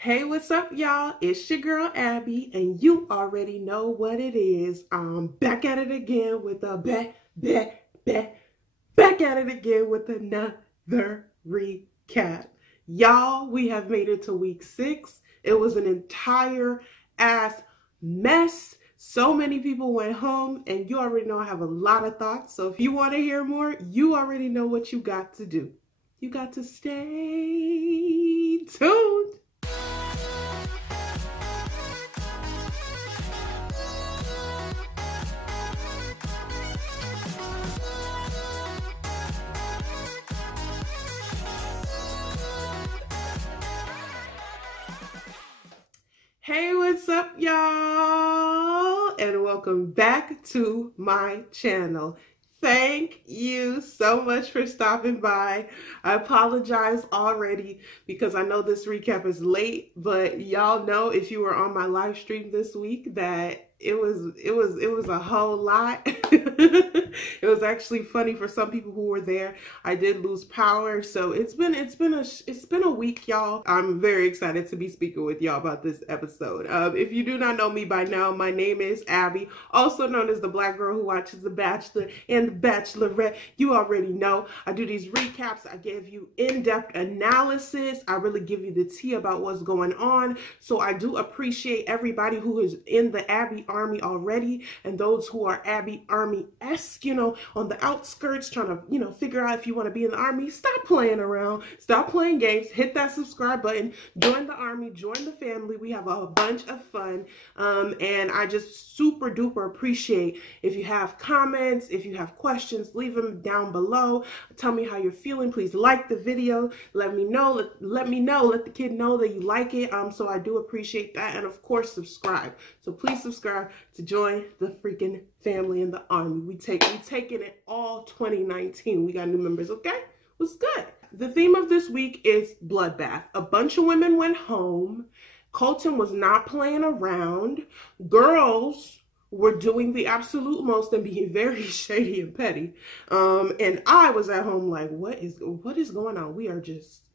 Hey, what's up, y'all? It's your girl, Abby, and you already know what it is. I'm back at it again with a back at it again with another recap. Y'all, we have made it to week 6. It was an entire ass mess. So many people went home, and you already know I have a lot of thoughts. So if you want to hear more, you already know what you got to do. You got to stay tuned. Hey, what's up, y'all? And welcome back to my channel. Thank you so much for stopping by. I apologize already because I know this recap is late, but y'all know if you were on my live stream this week that it was a whole lot. It was actually funny for some people who were there. I did lose power, so it's been a week, y'all. I'm very excited to be speaking with y'all about this episode. If you do not know me by now, my name is Abby, also known as the black girl who watches The Bachelor and The Bachelorette. You already know I do these recaps. I give you in-depth analysis. I really give you the tea about what's going on. So I do appreciate everybody who is in the Abby Army already, and those who are Abby Army-esque, you know, on the outskirts trying to, you know, figure out if you want to be in the Army. Stop playing around. Stop playing games. Hit that subscribe button. Join the Army. Join the family. We have a bunch of fun. And I just super duper appreciate if you have comments, if you have questions, leave them down below. Tell me how you're feeling. Please like the video. Let me know. Let the kid know that you like it. So I do appreciate that. And of course, subscribe. So please subscribe to join the freaking family in the Army. We taking it all 2019. We got new members, okay? What's good? The theme of this week is bloodbath. A bunch of women went home. Colton was not playing around. Girls were doing the absolute most and being very shady and petty. And I was at home like, what is going on?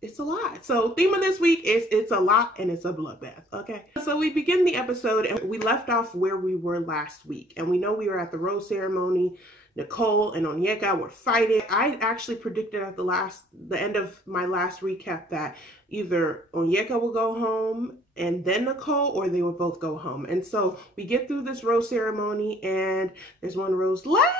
It's a lot. So theme of this week is it's a lot and it's a bloodbath, okay? So we begin the episode and we left off where we were last week. And we know we were at the rose ceremony. Nicole and Onyeka were fighting. I actually predicted at the end of my last recap that either Onyeka will go home and then Nicole, or they would both go home. And so we get through this rose ceremony and there's one rose left.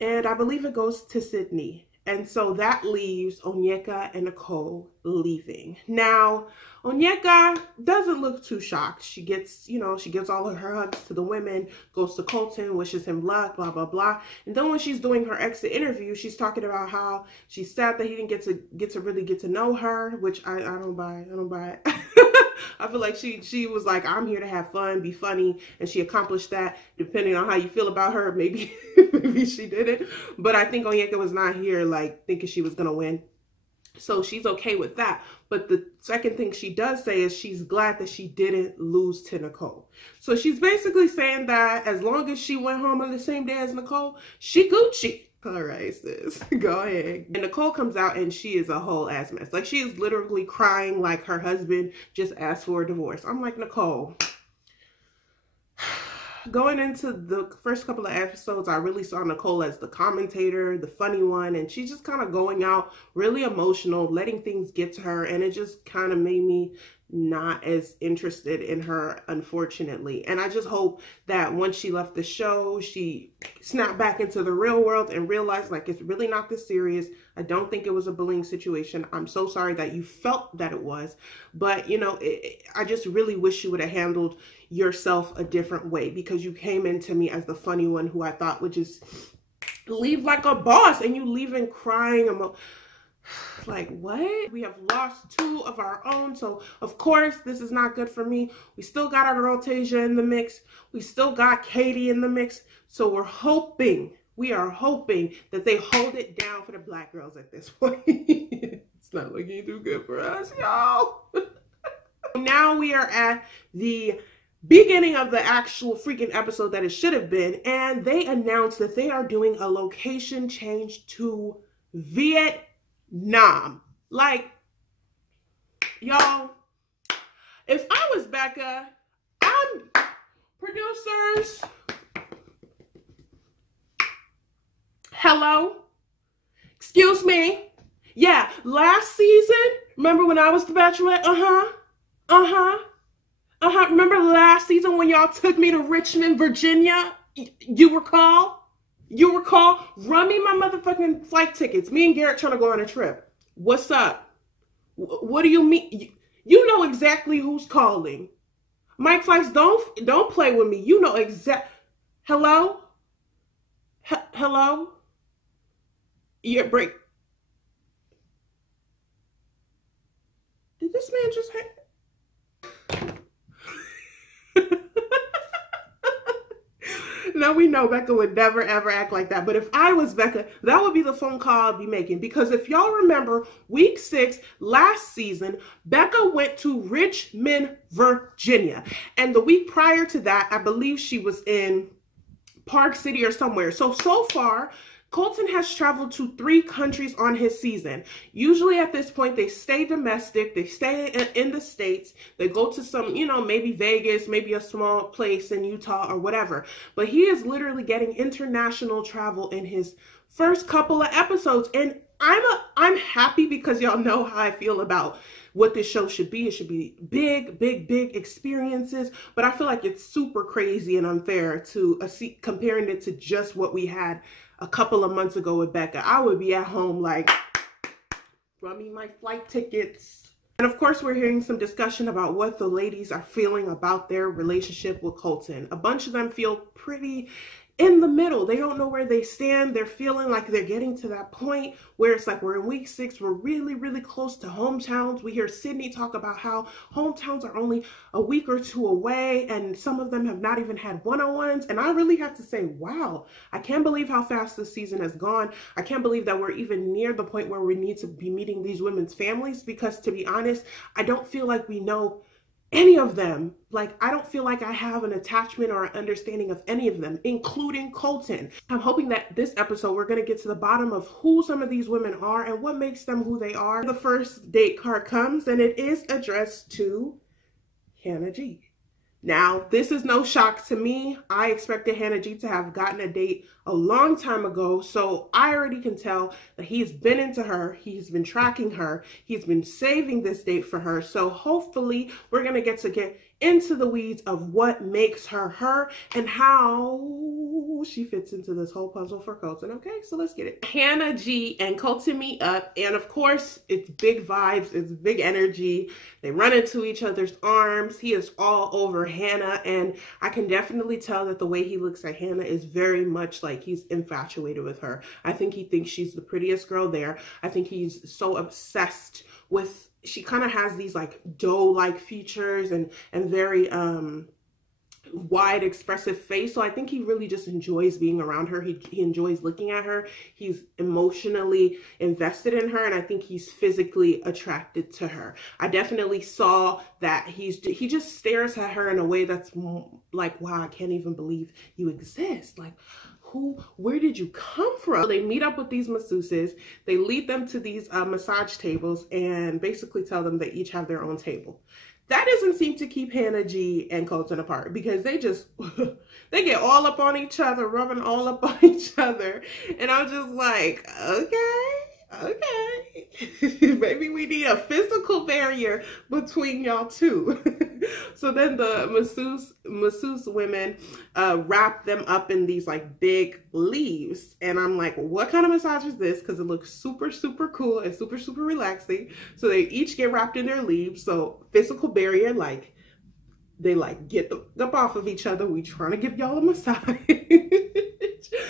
And I believe it goes to Sydney. And so that leaves Onyeka and Nicole leaving. Now, Onyeka doesn't look too shocked. She gets, you know, she gives all of her hugs to the women, goes to Colton, wishes him luck, blah, blah, blah. And then when she's doing her exit interview, she's talking about how she's sad that he didn't get to really get to know her, which I don't buy. I don't buy it. I feel like she was like, I'm here to have fun, be funny, and she accomplished that. Depending on how you feel about her, maybe maybe she didn't. But I think Onyeka was not here like thinking she was gonna win. So she's okay with that. But the second thing she does say is she's glad that she didn't lose to Nicole. So she's basically saying that as long as she went home on the same day as Nicole, she Gucci. All right, sis, go ahead. And Nicole comes out and she is a whole ass mess. Like, she is literally crying like her husband just asked for a divorce. I'm like, Nicole. Going into the first couple of episodes, I really saw Nicole as the commentator, the funny one, and she's just kind of going out really emotional, letting things get to her, and it just kind of made me not as interested in her, unfortunately. And I just hope that once she left the show, she snapped back into the real world and realized, like, it's really not this serious. I don't think it was a bullying situation. I'm so sorry that you felt that it was. But, you know, I just really wish you would have handled yourself a different way, because you came into me as the funny one who I thought would just leave like a boss, and you leaving crying. Like, what? We have lost 2 of our own, so of course this is not good for me. We still got our Rotasia in the mix. We still got Katie in the mix. So we are hoping that they hold it down for the black girls at this point. It's not looking too good for us, y'all. Now we are at the beginning of the actual freaking episode that it should have been, and they announced that they are doing a location change to Vietnam. Like, Y'all, if I was Becca, I'm producers. Hello? Excuse me? Yeah, last season, remember when I was the Bachelor? Remember last season when y'all took me to Richmond, Virginia? You recall? You recall? Run me my motherfucking flight tickets. Me and Garrett trying to go on a trip. What's up? What do you mean? You know exactly who's calling. Mike Flights, don't play with me. You know exact. Hello? Hello? Yeah, break. Did this man just No, we know Becca would never ever act like that. But if I was Becca, that would be the phone call I'd be making. Because if y'all remember, week 6 last season, Becca went to Richmond, Virginia. And the week prior to that, I believe she was in Park City or somewhere. So far, Colton has traveled to 3 countries on his season. Usually at this point, they stay domestic. They stay in the States. They go to some, maybe Vegas, maybe a small place in Utah or whatever. But he is literally getting international travel in his first couple of episodes. And I'm happy because y'all know how I feel about what this show should be. It should be big, big, big experiences. But I feel like it's super crazy and unfair to comparing it to just what we had a couple of months ago with Becca. I would be at home like, run me my flight tickets. And of course, we're hearing some discussion about what the ladies are feeling about their relationship with Colton. A bunch of them feel pretty in the middle. They don't know where they stand. They're feeling like they're getting to that point where it's like we're in week 6. We're really, really close to hometowns. We hear Sydney talk about how hometowns are only a week or 2 away, and some of them have not even had one-on-ones. And I really have to say, wow, I can't believe how fast this season has gone. I can't believe that we're even near the point where we need to be meeting these women's families, because to be honest, I don't feel like we know any of them. Like, I don't feel like I have an attachment or an understanding of any of them, including Colton. I'm hoping that this episode, we're going to get to the bottom of who some of these women are and what makes them who they are. The first date card comes, and it is addressed to Hannah G. Now, this is no shock to me. I expected Hannah G to have gotten a date a long time ago, so I already can tell that he's been into her, he's been tracking her, he's been saving this date for her. So hopefully we're gonna get into the weeds of what makes her her and how she fits into this whole puzzle for Colton. Okay, so let's get it. Hannah G and Colton meet up, and of course it's big vibes, it's big energy. They run into each other's arms. He is all over Hannah, and I can definitely tell that the way he looks at Hannah is very much like he's infatuated with her. I think he thinks she's the prettiest girl there. I think he's so obsessed with, she kind of has these like doe-like features and very wide expressive face. So I think he really just enjoys being around her. He enjoys looking at her. He's emotionally invested in her, and I think he's physically attracted to her. I definitely saw that he just stares at her in a way that's like, wow, I can't even believe you exist. Like, where did you come from? They meet up with these masseuses. They lead them to these massage tables and basically tell them they each have their own table. That doesn't seem to keep Hannah G and Colton apart, because they just, they get all up on each other, rubbing all up on each other. And I'm just like, okay, maybe we need a physical barrier between y'all two. So then the masseuse women wrap them up in these like big leaves, and I'm like, what kind of massage is this? Because it looks super, super cool and super, super relaxing. So they each get wrapped in their leaves. So physical barrier, like they like get up off of each other. We trying to give y'all a massage.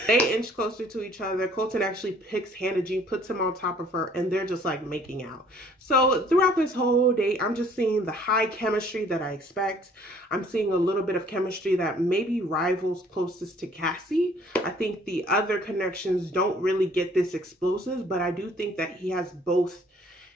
They inch closer to each other. Colton actually picks Hannah G, puts him on top of her, and they're just like making out. So throughout this whole date, I'm just seeing the high chemistry that I expect. I'm seeing a little bit of chemistry that maybe rivals closest to Cassie. I think the other connections don't really get this explosive, but I do think that he has both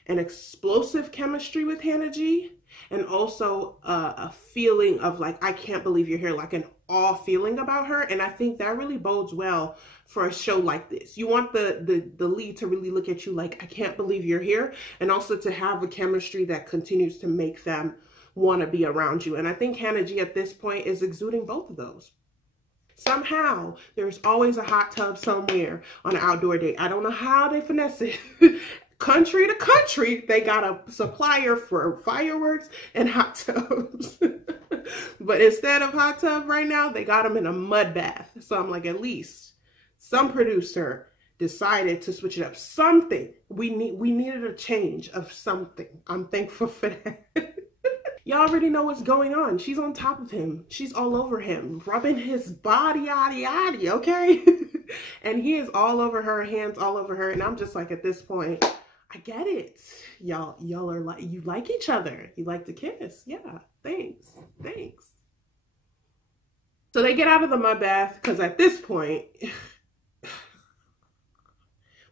an explosive chemistry with Hannah G, and also a feeling of like, I can't believe you're here, like an awe feeling about her. And I think that really bodes well for a show like this. You want the lead to really look at you like, I can't believe you're here, and also to have a chemistry that continues to make them want to be around you. And I think Hannah G at this point is exuding both of those. Somehow, there's always a hot tub somewhere on an outdoor date. I don't know how they finesse it. Country to country, they got a supplier for fireworks and hot tubs. But instead of hot tub right now, they got them in a mud bath. So I'm like, at least some producer decided to switch it up. Something. We needed a change of something. I'm thankful for that. Y'all already know what's going on. She's on top of him. She's all over him, rubbing his body, yaddy, yaddy, okay? And he is all over her, hands all over her. And I'm just like, at this point, I get it. Y'all are like, you like each other. You like to kiss. Yeah, thanks. So they get out of the mud bath because at this point,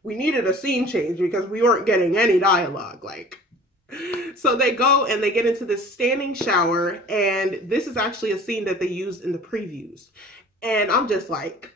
we needed a scene change because we weren't getting any dialogue. Like, so they go and they get into this standing shower, and this is actually a scene that they used in the previews. And I'm just like,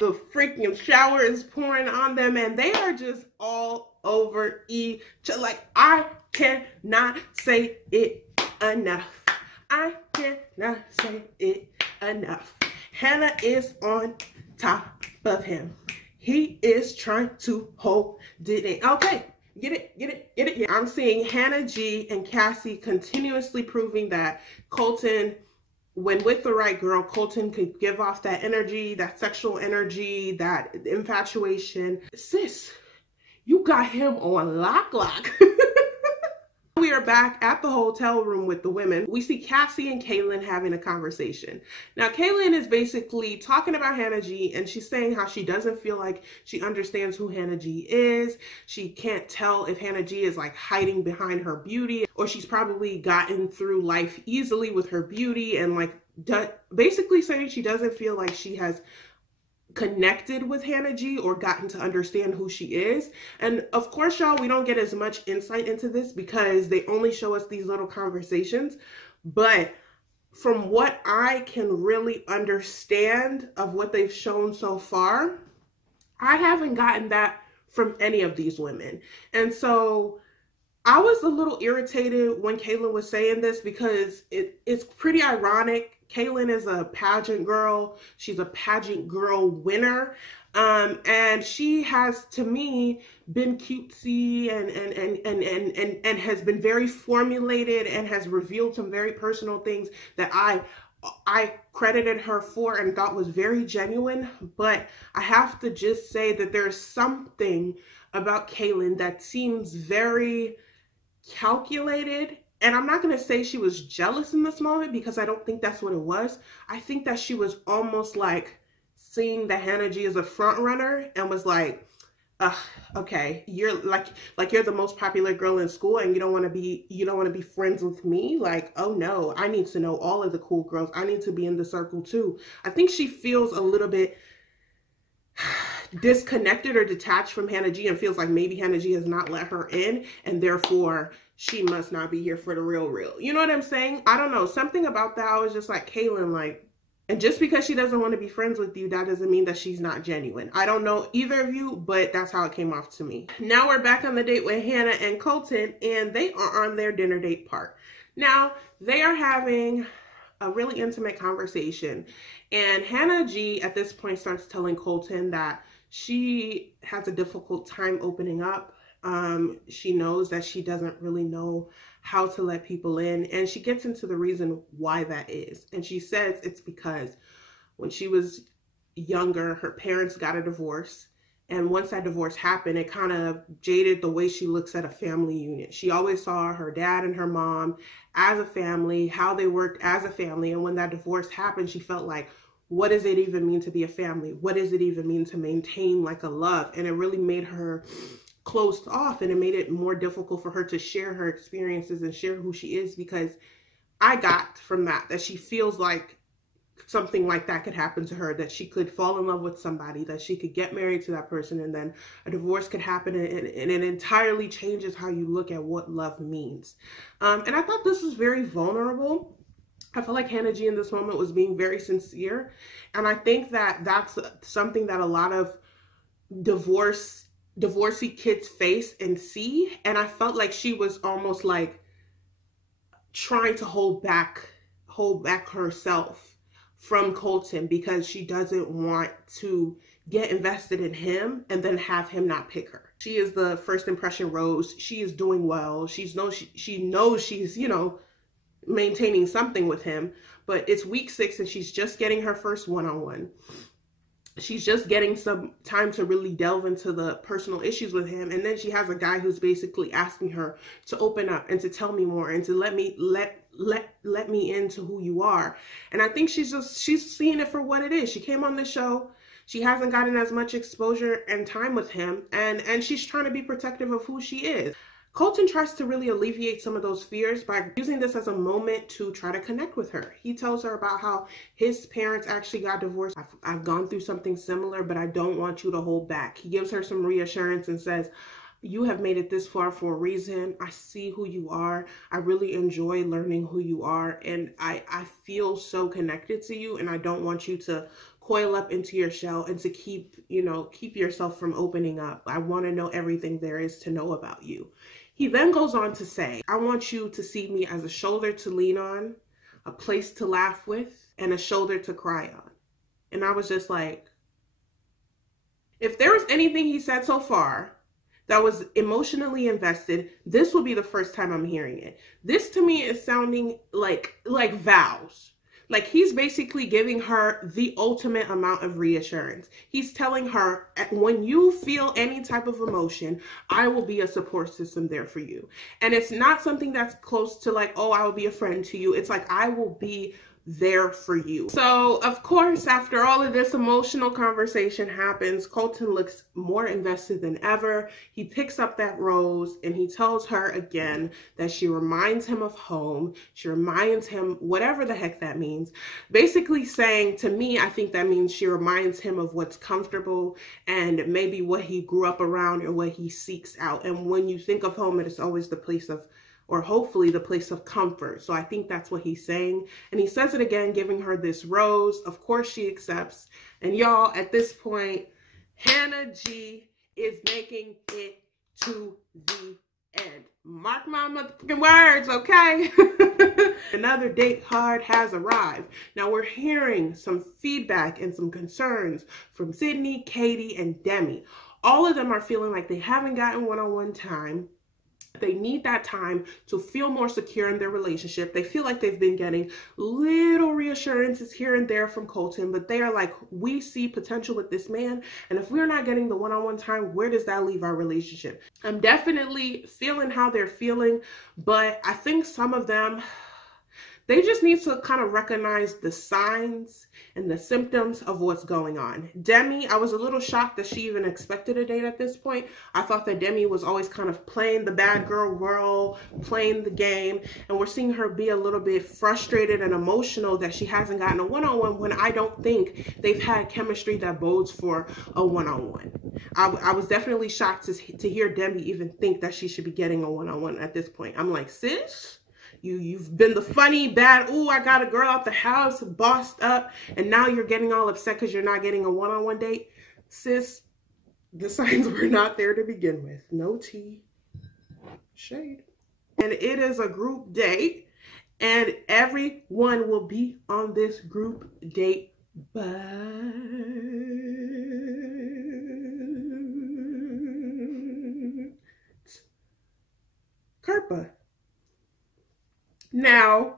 the freaking shower is pouring on them, and they are just all over each other. Like, I cannot say it enough. I cannot say it enough. Hannah is on top of him. He is trying to hold it in. Okay, get it. Yeah. I'm seeing Hannah G and Cassie continuously proving that Colton, when with the right girl, Colton could give off that energy, that sexual energy, that infatuation. Sis, you got him on lock. We are back at the hotel room with the women. We see Cassie and Kaylin having a conversation. Now, Kaylin is basically talking about Hannah G, and she's saying how she doesn't feel like she understands who Hannah G is. She can't tell if Hannah G is like hiding behind her beauty, or she's probably gotten through life easily with her beauty, and like basically saying she doesn't feel like she has connected with Hannah G or gotten to understand who she is. And of course, y'all, we don't get as much insight into this because they only show us these little conversations. But from what I can really understand of what they've shown so far, I haven't gotten that from any of these women. And so I was a little irritated when Kaylin was saying this because it's pretty ironic. Kaylin is a pageant girl. She's a pageant girl winner. And she has, to me, been cutesy and has been very formulated and has revealed some very personal things that I credited her for and thought was very genuine. But I have to just say that there's something about Kaylin that seems very calculated. And I'm not going to say she was jealous in this moment because I don't think that's what it was. I think that she was almost like seeing that Hannah G is a front runner and was like, okay, you're like you're the most popular girl in school and you don't want to be friends with me. Like, oh no, I need to know all of the cool girls. I need to be in the circle too. I think she feels a little bit disconnected or detached from Hannah G and feels like maybe Hannah G has not let her in and therefore she must not be here for the real. You know what I'm saying? I don't know. Something about that, I was just like, Kaylin, like, and just because she doesn't want to be friends with you, that doesn't mean that she's not genuine. I don't know either of you, but that's how it came off to me. Now we're back on the date with Hannah and Colton, and they are on their dinner date part. Now, they are having a really intimate conversation, and Hannah G at this point starts telling Colton that she has a difficult time opening up. She knows that she doesn't really know how to let people in, and she gets into the reason why that is. And she says it's because when she was younger, her parents got a divorce, and once that divorce happened, it kind of jaded the way she looks at a family unit. She always saw her dad and her mom as a family, how they worked as a family, and when that divorce happened, she felt like, what does it even mean to be a family? What does it even mean to maintain like a love? And it really made her closed off, and it made it more difficult for her to share her experiences and share who she is, because I got from that she feels like something like that could happen to her, that she could fall in love with somebody, that she could get married to that person, and then a divorce could happen, and it entirely changes how you look at what love means. And I thought this was very vulnerable. I feel like Hannah G in this moment was being very sincere. And I think that that's something that a lot of divorcee kids face and see. And I felt like she was almost like trying to hold back herself from Colton, because she doesn't want to get invested in him and then have him not pick her. She is the first impression rose. She is doing well. She knows she's, you know, maintaining something with him, but it's week 6 and she's just getting her first one-on-one. She's just getting some time to really delve into the personal issues with him, and then she has a guy who's basically asking her to open up and to tell me more and to let me into who you are. And I think she's seeing it for what it is. She came on the show. She hasn't gotten as much exposure and time with him, and she's trying to be protective of who she is. Colton tries to really alleviate some of those fears by using this as a moment to try to connect with her. He tells her about how his parents actually got divorced. I've gone through something similar, but I don't want you to hold back. He gives her some reassurance and says, you have made it this far for a reason. I see who you are. I really enjoy learning who you are. And I feel so connected to you. And I don't want you to coil up into your shell and to keep yourself from opening up. I want to know everything there is to know about you. He then goes on to say, I want you to see me as a shoulder to lean on, a place to laugh with, and a shoulder to cry on. And I was just like, if there was anything he said so far that was emotionally invested, this will be the first time I'm hearing it. This to me is sounding like vows. Like he's basically giving her the ultimate amount of reassurance. He's telling her, when you feel any type of emotion, I will be a support system there for you. And it's not something that's close to like, oh, I will be a friend to you. It's like, I will be there for you. So of course, after all of this emotional conversation happens, Colton looks more invested than ever. He picks up that rose and he tells her again that she reminds him of home. She reminds him whatever the heck that means. Basically saying, to me, I think that means she reminds him of what's comfortable and maybe what he grew up around and what he seeks out. And when you think of home, it is always the place of, or hopefully the place of comfort. So I think that's what he's saying. And he says it again, giving her this rose. Of course she accepts. And y'all, at this point, Hannah G is making it to the end. Mark my motherfucking words, okay? Another date card has arrived. Now we're hearing some feedback and some concerns from Sydney, Katie, and Demi. All of them are feeling like they haven't gotten one-on-one time. They need that time to feel more secure in their relationship. They feel like they've been getting little reassurances here and there from Colton, but they are like, we see potential with this man. And if we're not getting the one-on-one time, where does that leave our relationship? I'm definitely feeling how they're feeling, but I think some of them, they just need to kind of recognize the signs and the symptoms of what's going on. Demi, I was a little shocked that she even expected a date at this point. I thought that Demi was always kind of playing the bad girl role, playing the game, and we're seeing her be a little bit frustrated and emotional that she hasn't gotten a one-on-one when I don't think they've had chemistry that bodes for a one-on-one. I was definitely shocked to hear Demi even think that she should be getting a one-on-one at this point. I'm like, sis? You've been the funny, bad, ooh, I got a girl out the house, bossed up, and now you're getting all upset because you're not getting a one-on-one date. Sis, the signs were not there to begin with. No tea, shade. And it is a group date, and everyone will be on this group date. But Kirpa. Now,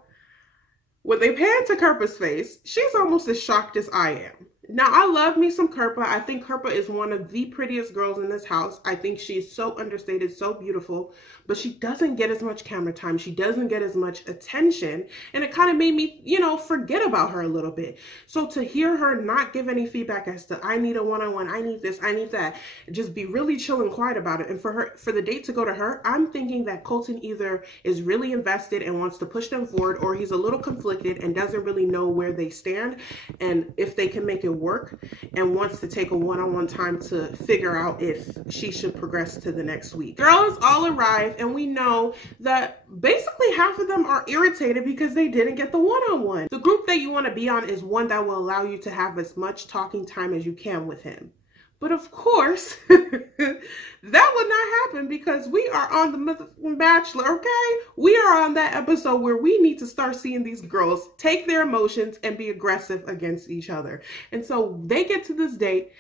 when they pan to Kirpa's face, she's almost as shocked as I am. Now, I love me some Kirpa. I think Kirpa is one of the prettiest girls in this house. I think she's so understated, so beautiful, but she doesn't get as much camera time. She doesn't get as much attention, and it kind of made me, forget about her a little bit. So to hear her not give any feedback as to, I need a one-on-one, I need this, I need that, just be really chill and quiet about it. And for the date to go to her, I'm thinking that Colton either is really invested and wants to push them forward, or he's a little conflicted and doesn't really know where they stand and if they can make it work, and wants to take a one-on-one time to figure out if she should progress to the next week. Girls all arrive, and we know that basically half of them are irritated because they didn't get the one-on-one. The group that you want to be on is one that will allow you to have as much talking time as you can with him. But of course, that would not happen because we are on the Bachelor, okay? We are on that episode where we need to start seeing these girls take their emotions and be aggressive against each other. And so they get to this date,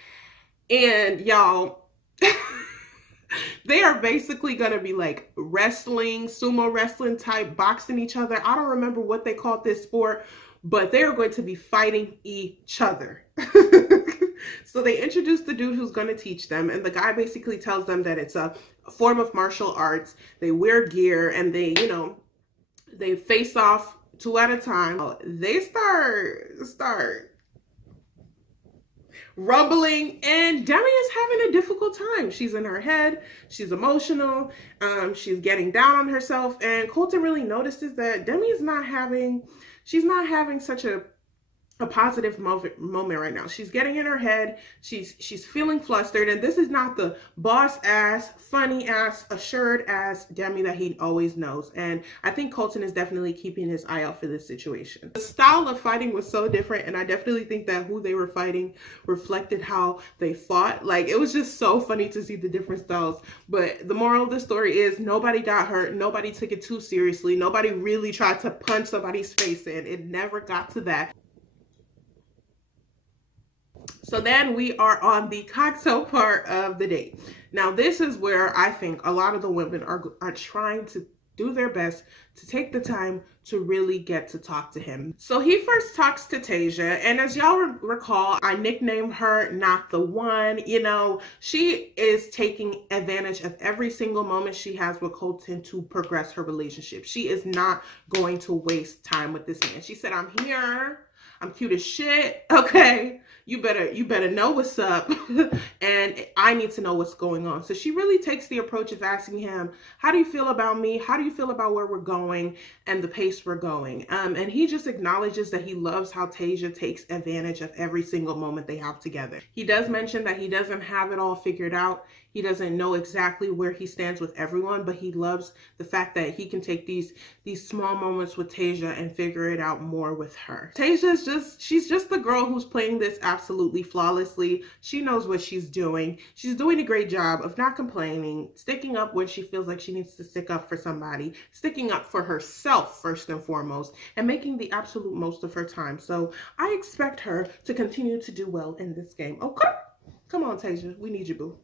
and y'all, they are basically going to be like wrestling, sumo wrestling type, boxing each other. I don't remember what they called this sport, but they are going to be fighting each other. So they introduce the dude who's going to teach them, and the guy basically tells them that it's a form of martial arts. They wear gear, and they, they face off 2 at a time. They start rumbling, and Demi is having a difficult time. She's in her head, she's emotional, she's getting down on herself, and Colton really notices that Demi is not having such a positive moment right now. She's getting in her head. She's feeling flustered, and this is not the boss ass, funny ass, assured ass Demi that he always knows. And I think Colton is definitely keeping his eye out for this situation. The style of fighting was so different, and I definitely think that who they were fighting reflected how they fought. Like, it was just so funny to see the different styles. But the moral of the story is nobody got hurt. Nobody took it too seriously. Nobody really tried to punch somebody's face in. It never got to that. So then we are on the cocktail part of the date. Now, this is where I think a lot of the women are trying to do their best to take the time to really get to talk to him. So he first talks to Tasia, and as y'all recall, I nicknamed her Not the One. She is taking advantage of every single moment she has with Colton to progress her relationship. She is not going to waste time with this man. She said, I'm here. I'm cute as shit. Okay. You better know what's up. And I need to know what's going on. So she really takes the approach of asking him, how do you feel about me? How do you feel about where we're going and the pace we're going? And he just acknowledges that he loves how Tasia takes advantage of every single moment they have together. He does mention that he doesn't have it all figured out. He doesn't know exactly where he stands with everyone, but he loves the fact that he can take these small moments with Tasia and figure it out more with her. Tasia she's just the girl who's playing this absolutely flawlessly. She knows what she's doing. She's doing a great job of not complaining, sticking up when she feels like she needs to stick up for somebody, sticking up for herself first and foremost, and making the absolute most of her time. So I expect her to continue to do well in this game. Okay? Come on, Tasia. We need you, boo.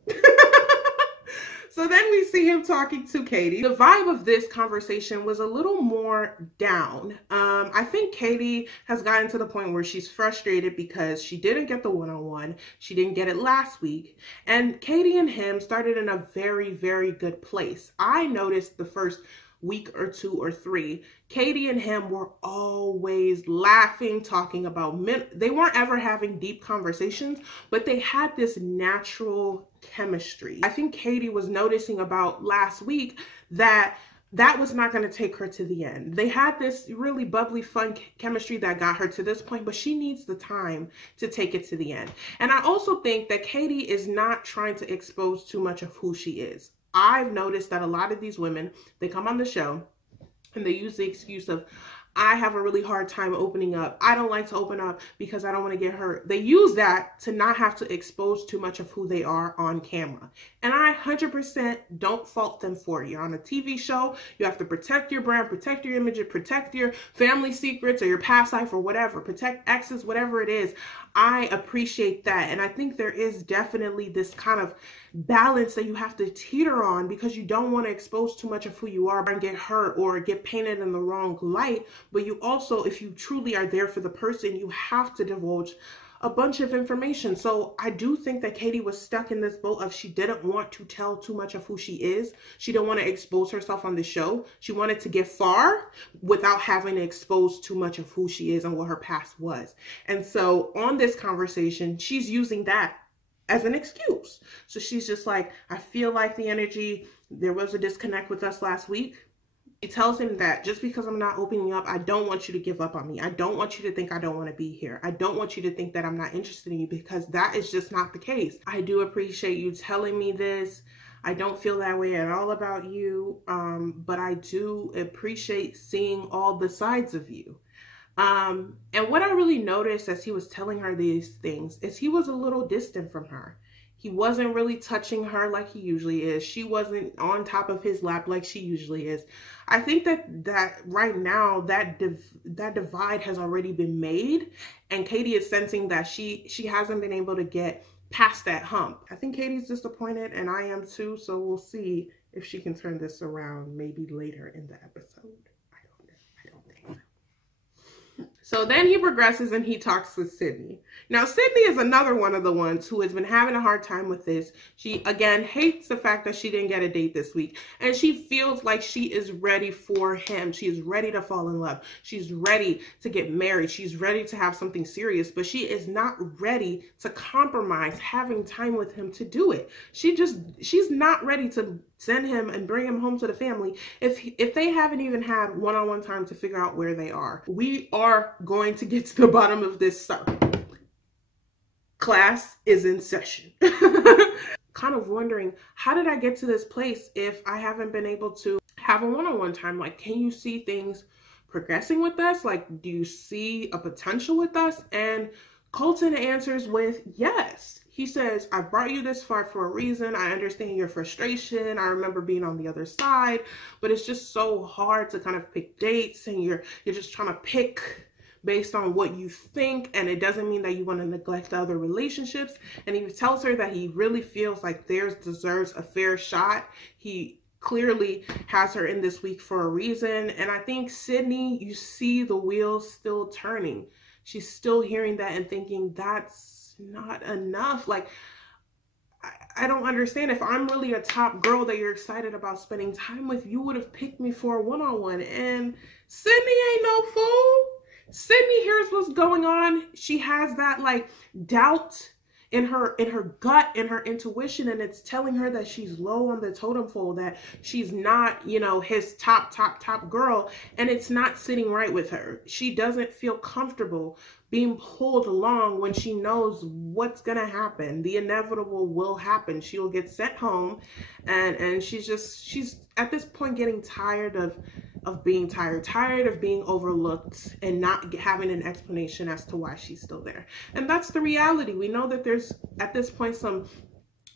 So then we see him talking to Katie. The vibe of this conversation was a little more down. I think Katie has gotten to the point where she's frustrated because she didn't get the one-on-one. She didn't get it last week. And Katie and him started in a very, very good place. I noticed the first week or 2 or 3, Katie and him were always laughing, talking about they weren't ever having deep conversations, but they had this natural chemistry. I think Katie was noticing about last week that was not going to take her to the end. They had this really bubbly, fun chemistry that got her to this point, but she needs the time to take it to the end. And I also think that Katie is not trying to expose too much of who she is. I've noticed that a lot of these women, they come on the show and they use the excuse of, I have a really hard time opening up. I don't like to open up because I don't want to get hurt. They use that to not have to expose too much of who they are on camera. And I 100% don't fault them for it. You're on a TV show. You have to protect your brand, protect your image, protect your family secrets or your past life or whatever. Protect exes, whatever it is. I appreciate that. And I think there is definitely this kind of balance that you have to teeter on because you don't want to expose too much of who you are and get hurt or get painted in the wrong light. But you also, if you truly are there for the person, you have to divulge a bunch of information. So I do think that Katie was stuck in this boat of she didn't want to tell too much of who she is. She didn't want to expose herself on the show. She wanted to get far without having to expose too much of who she is and what her past was. And so on this conversation, she's using that as an excuse. So she's just like, I feel like the energy, there was a disconnect with us last week. She tells him that just because I'm not opening up, I don't want you to give up on me. I don't want you to think I don't want to be here. I don't want you to think that I'm not interested in you, because that is just not the case. I do appreciate you telling me this. I don't feel that way at all about you, but I do appreciate seeing all the sides of you. And what I really noticed as he was telling her these things is he was a little distant from her. He wasn't really touching her like he usually is. She wasn't on top of his lap like she usually is. I think that right now that divide has already been made, and Katie is sensing that she hasn't been able to get past that hump. I think Katie's disappointed, and I am too. So we'll see if she can turn this around maybe later in the episode. I don't think so. So then he progresses and he talks with Sydney. Now, Sydney is another one of the ones who has been having a hard time with this. She, again, hates the fact that she didn't get a date this week. And she feels like she is ready for him. She is ready to fall in love. She's ready to get married. She's ready to have something serious. But she is not ready to compromise having time with him to do it. She's not ready to send him and bring him home to the family if they haven't even had one-on-one time to figure out where they are. We are going to get to the bottom of this, sir. Class is in session. Kind of wondering, how did I get to this place if I haven't been able to have a one-on-one time? Like, can you see things progressing with us? Like, do you see a potential with us? And Colton answers with yes. He says, I brought you this far for a reason. I understand your frustration. I remember being on the other side, but it's just so hard to kind of pick dates, and you're just trying to pick based on what you think, and it doesn't mean that you want to neglect the other relationships. And he tells her that he really feels like theirs deserves a fair shot. He clearly has her in this week for a reason. And I think Sydney, you see the wheels still turning. She's still hearing that and thinking that's not enough. Like, I don't understand. If I'm really a top girl that you're excited about spending time with, you would have picked me for a one-on-one. And Sydney ain't no fool. Sydney hears what's going on. She has that like doubt in her gut, in her intuition, and it's telling her that she's low on the totem pole, that she's not, you know, his top girl, and it's not sitting right with her. She doesn't feel comfortable being pulled along when she knows what's gonna happen. The inevitable will happen. She'll get sent home, and she's at this point getting tired of being tired of being overlooked and not having an explanation as to why she's still there. And that's the reality. We know that there's at this point some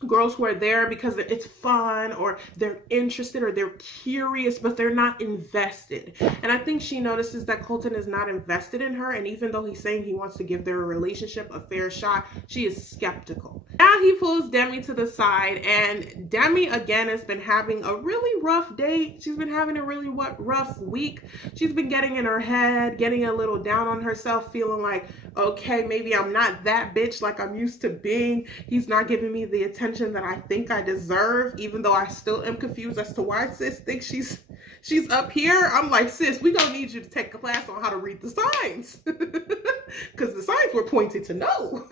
girls who are there because it's fun, or they're interested, or they're curious, but they're not invested. And I think she notices that Colton is not invested in her, and even though he's saying he wants to give their relationship a fair shot, she is skeptical. Now he pulls Demi to the side, and Demi again has been having a really rough day. She's been having a really rough week. She's been getting in her head, getting a little down on herself, feeling like, okay, maybe I'm not that bitch like I'm used to being. He's not giving me the attention that I think I deserve, even though I still am confused as to why sis thinks she's up here. I'm like, sis, we gonna need you to take a class on how to read the signs, because the signs were pointing to no.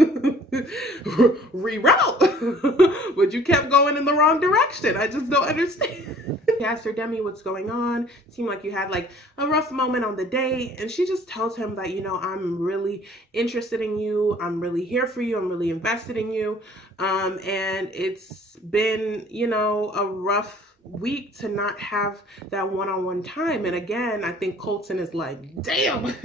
Reroute. But you kept going in the wrong direction. I just don't understand. He asked her, Demi, what's going on? It seemed like you had like a rough moment on the date. And she just tells him that, you know, I'm really interested in you. I'm really here for you. I'm really invested in you. And it's been, you know, a rough week to not have that one-on-one time. And again, I think Colton is like, damn.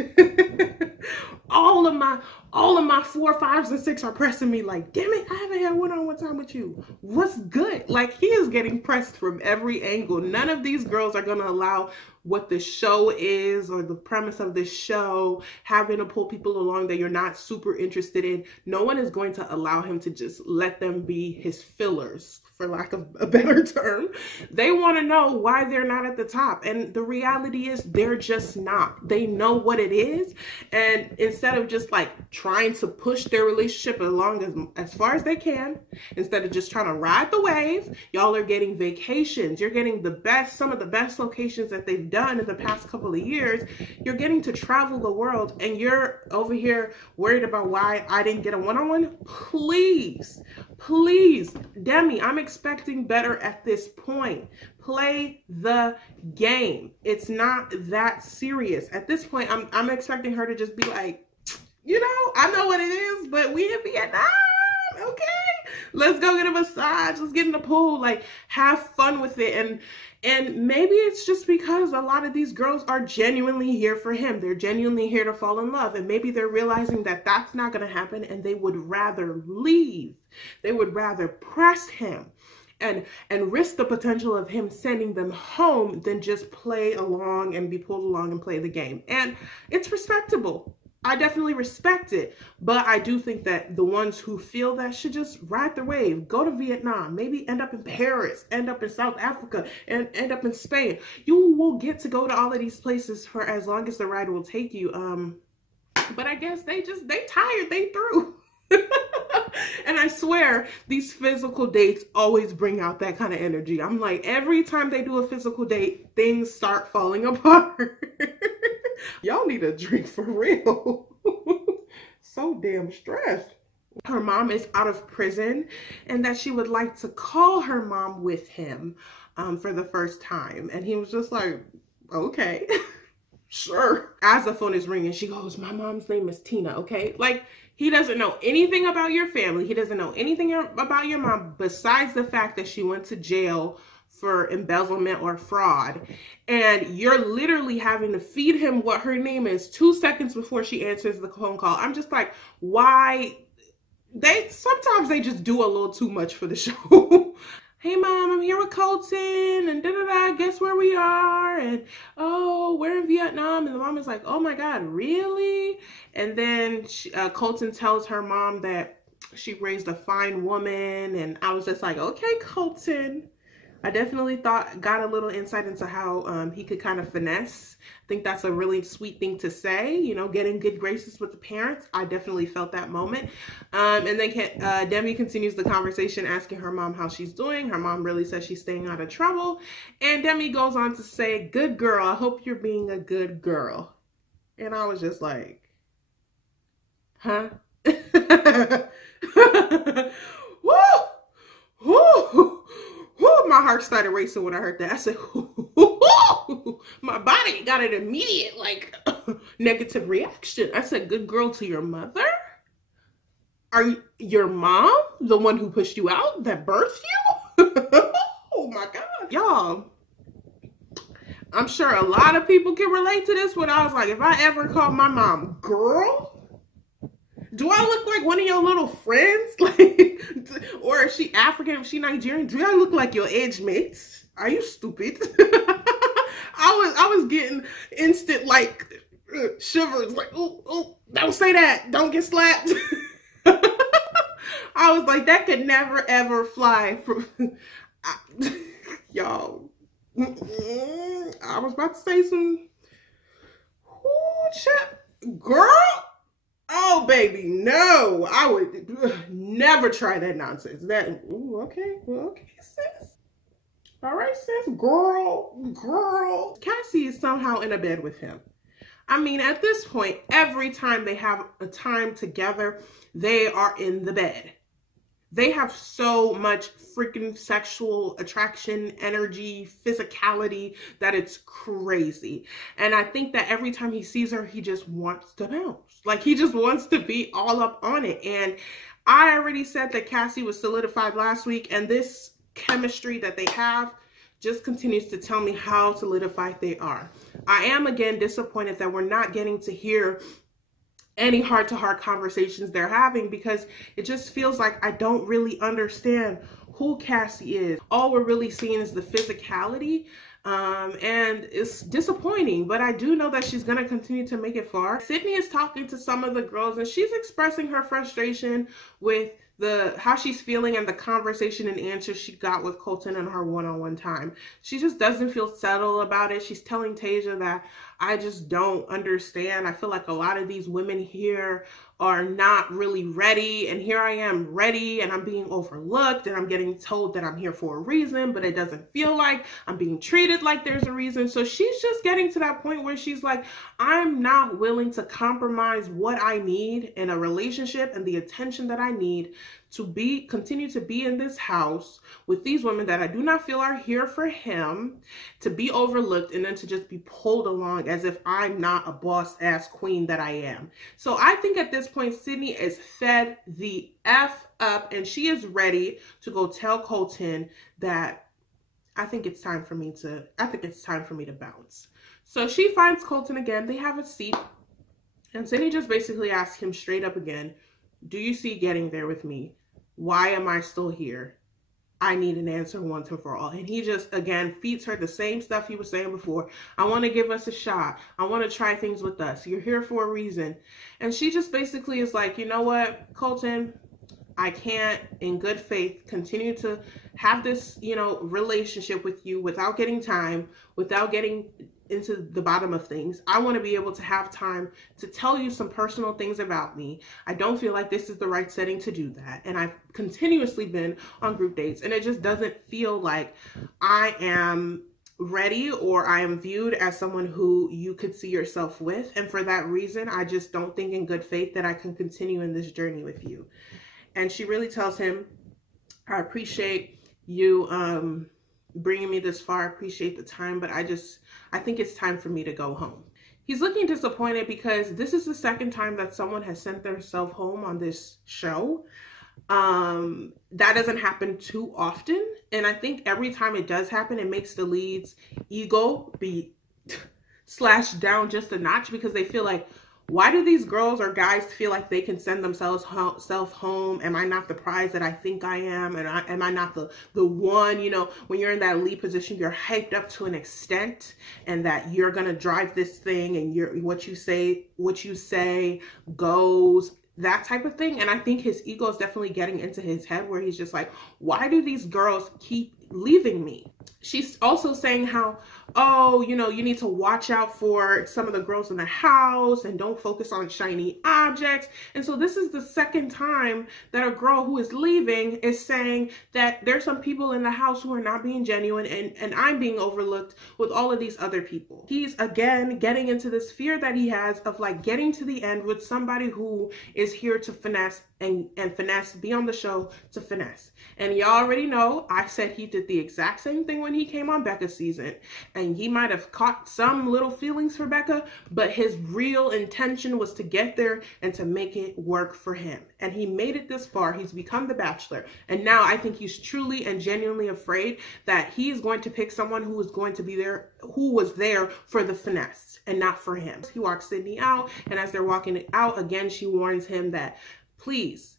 all of my 4, 5s, and 6 are pressing me like, damn it, I haven't had one-on-one time with you. What's good? Like, he is getting pressed from every angle. None of these girls are going to allow what the show is, or the premise of the show, having to pull people along that you're not super interested in. No one is going to allow him to just let them be his fillers, for lack of a better term. They want to know why they're not at the top. And the reality is they're just not. They know what it is. And instead of just like trying to push their relationship along as far as they can, instead of just trying to ride the wave, y'all are getting vacations. You're getting the best, some of the best locations that they've done in the past couple of years. You're getting to travel the world, and you're over here worried about why I didn't get a one-on-one. Please, please, Demi, I'm expecting better at this point. Play the game. It's not that serious. At this point, I'm expecting her to just be like, you know, I know what it is, but we in Vietnam, okay? Let's go get a massage. Let's get in the pool. Like, have fun with it. And maybe it's just because a lot of these girls are genuinely here for him. They're genuinely here to fall in love. And maybe they're realizing that that's not going to happen, and they would rather leave. They would rather press him and risk the potential of him sending them home than just play along and be pulled along and play the game. And it's respectable. I definitely respect it, but I do think that the ones who feel that should just ride the wave, go to Vietnam, maybe end up in Paris, end up in South Africa, and end up in Spain. You will get to go to all of these places for as long as the ride will take you. But I guess they tired, they through. And I swear these physical dates always bring out that kind of energy. I'm like, every time they do a physical date, things start falling apart. Y'all need a drink for real. So damn stressed. Her mom is out of prison, and that she would like to call her mom with him for the first time. And he was just like, okay, sure. As the phone is ringing, she goes, my mom's name is Tina, okay? Like, he doesn't know anything about your family. He doesn't know anything about your mom besides the fact that she went to jail for embezzlement or fraud. And you're literally having to feed him what her name is 2 seconds before she answers the phone call. I'm just like, why? Sometimes they just do a little too much for the show. Hey mom, I'm here with Colton, and da-da-da, guess where we are? And oh, we're in Vietnam. And the mom is like, oh my God, really? And then Colton tells her mom that she raised a fine woman. And I was just like, okay, Colton. I definitely got a little insight into how he could kind of finesse. I think that's a really sweet thing to say, you know, getting good graces with the parents. I definitely felt that moment. And then Demi continues the conversation, asking her mom how she's doing. Her mom really says she's staying out of trouble. And Demi goes on to say, good girl, I hope you're being a good girl. And I was just like, huh? Woo! Woo! Woo, my heart started racing when I heard that. I said, my body got an immediate, like, negative reaction. I said, good girl to your mother? Are you your mom the one who pushed you out, that birthed you? Oh my God. Y'all, I'm sure a lot of people can relate to this, but I was like, if I ever call my mom girl, do I look like one of your little friends? Like, or if she African, if she Nigerian, do I look like your age mates? Are you stupid? I was getting instant like shivers, like, oh, don't say that, don't get slapped. I was like, that could never ever fly from y'all. I was about to say some girl. Oh, baby, no, I would never try that nonsense. Ooh, okay, well, okay, sis. All right, sis, girl. Cassie is somehow in a bed with him. I mean, at this point, every time they have a time together, they are in the bed. They have so much freaking sexual attraction, energy, physicality that it's crazy. And I think that every time he sees her, he just wants to bounce. Like, he just wants to be all up on it. And I already said that Cassie was solidified last week, and this chemistry that they have just continues to tell me how solidified they are. I am, again, disappointed that we're not getting to hear any heart-to-heart conversations they're having, because it just feels like I don't really understand who Cassie is. All we're really seeing is the physicality, and it's disappointing, but I do know that she's gonna continue to make it far. Sydney is talking to some of the girls, and she's expressing her frustration with how she's feeling and the conversation and answers she got with Colton in her one-on-one time. She just doesn't feel settled about it. She's telling Tasia that I just don't understand. I feel like a lot of these women here are not really ready, and here I am ready, and I'm being overlooked, and I'm getting told that I'm here for a reason, but it doesn't feel like I'm being treated like there's a reason. So she's just getting to that point where she's like, I'm not willing to compromise what I need in a relationship and the attention that I need to continue to be in this house with these women that I do not feel are here for him, to be overlooked, and then to just be pulled along as if I'm not a boss ass queen that I am. So I think at this point, Sydney is fed the F up, and she is ready to go tell Colton that I think it's time for me to bounce. So she finds Colton again. They have a seat, and Sydney just basically asks him straight up again, do you see getting there with me? Why am I still here? I need an answer once and for all. And he just, again, feeds her the same stuff he was saying before. I want to give us a shot. I want to try things with us. You're here for a reason. And she just basically is like, you know what, Colton, I can't, in good faith, continue to have this, relationship with you without getting time, without getting into the bottom of things. I want to be able to have time to tell you some personal things about me. I don't feel like this is the right setting to do that. And I've continuously been on group dates, and it just doesn't feel like I am ready or I am viewed as someone who you could see yourself with. And for that reason, I just don't think in good faith that I can continue in this journey with you. And she really tells him, I appreciate you bringing me this far. I appreciate the time, but I think it's time for me to go home. He's looking disappointed because this is the second time that someone has sent themselves home on this show. That doesn't happen too often. And I think every time it does happen, it makes the lead's ego be slashed down just a notch, because they feel like, why do these girls or guys feel like they can send themselves home? Am I not the prize that I think I am? And am I not the one? When you're in that lead position, you're hyped up to an extent, and that you're gonna drive this thing, and what you say goes, that type of thing. And I think his ego is definitely getting into his head, where he's just like, why do these girls keep leaving me? She's also saying how, oh, you need to watch out for some of the girls in the house and don't focus on shiny objects. And so this is the second time that a girl who is leaving is saying that there's some people in the house who are not being genuine, and I'm being overlooked with all of these other people. He's again getting into this fear that he has of like getting to the end with somebody who is here to finesse and finesse, be on the show to finesse. And y'all already know, I said he did the exact same thing when he came on Becca's season, and he might have caught some little feelings for Becca, but his real intention was to get there and to make it work for him. And he made it this far. He's become the Bachelor, and now I think he's truly and genuinely afraid that he is going to pick someone who is going to be there, who was there for the finesse and not for him. He walks Sydney out, and as they're walking out again, she warns him that please,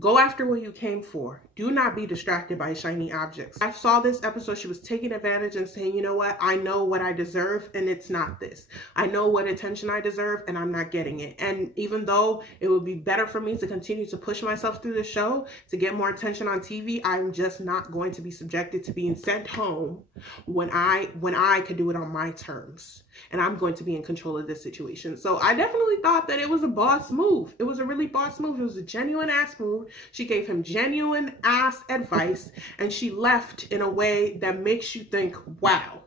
go after what you came for. Do not be distracted by shiny objects. I saw this episode, she was taking advantage and saying, you know what? I know what I deserve, and it's not this. I know what attention I deserve, and I'm not getting it. And even though it would be better for me to continue to push myself through the show to get more attention on TV, I'm just not going to be subjected to being sent home when I could do it on my terms. And I'm going to be in control of this situation. So I definitely thought that it was a boss move. It was a really boss move. It was a genuine ass move. She gave him genuine ass advice, and she left in a way that makes you think, wow,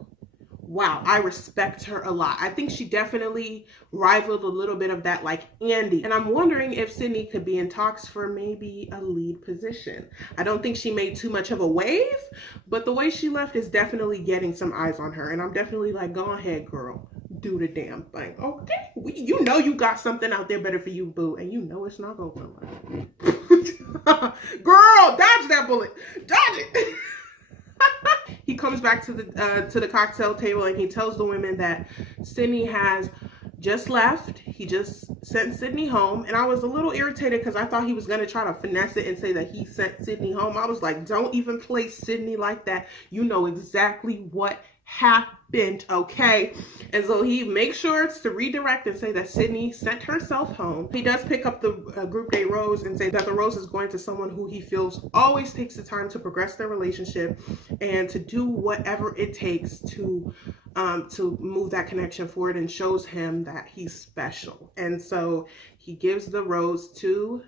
I respect her a lot. I think she definitely rivaled a little bit of that like Andy. And I'm wondering if Sydney could be in talks for maybe a lead position. I don't think she made too much of a wave, but the way she left is definitely getting some eyes on her. And I'm definitely like, go ahead, girl, do the damn thing. Okay, you know you got something out there better for you, boo. And you know it's not gonna come out. Girl, dodge that bullet. Dodge it. He comes back to the cocktail table, and he tells the women that Sydney has just left. He just sent Sydney home, and I was a little irritated because I thought he was going to try to finesse it and say that he sent Sydney home. I was like, don't even play Sydney like that. You know exactly what happened, okay? And so he makes sure to redirect and say that Sydney sent herself home. He does pick up the group date rose and say that the rose is going to someone who he feels always takes the time to progress their relationship and to do whatever it takes to move that connection forward, and shows him that he's special. And so he gives the rose to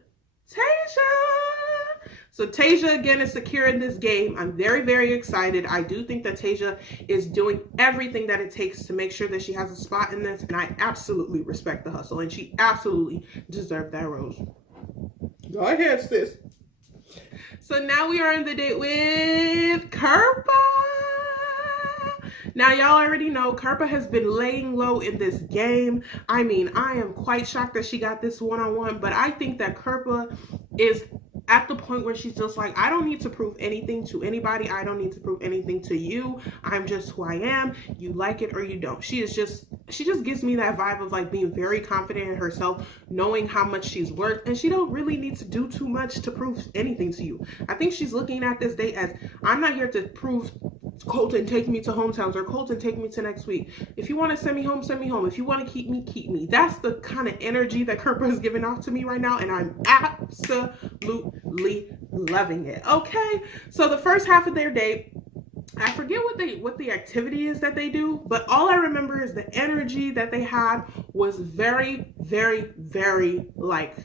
Tasia. So Tasia, again, is secure in this game. I'm very, very excited. I do think that Tasia is doing everything that it takes to make sure that she has a spot in this, and I absolutely respect the hustle, and she absolutely deserved that rose. Go ahead, sis. So now we are on the date with Kirpa. Now, y'all already know Kirpa has been laying low in this game. I mean, I am quite shocked that she got this one-on-one, but I think that Kirpa is at the point where she's just like, I don't need to prove anything to anybody. I don't need to prove anything to you. I'm just who I am. You like it or you don't. She just gives me that vibe of like being very confident in herself, knowing how much she's worth, and she don't really need to do too much to prove anything to you. I think she's looking at this date as, I'm not here to prove Colton, take me to hometowns, or Colton, take me to next week. If you want to send me home, send me home. If you want to keep me, keep me. That's the kind of energy that Kirpa is giving off to me right now, and I'm absolutely loving it. Okay, so the first half of their date, I forget what the activity is that they do, but all I remember is the energy that they had was very, very, very like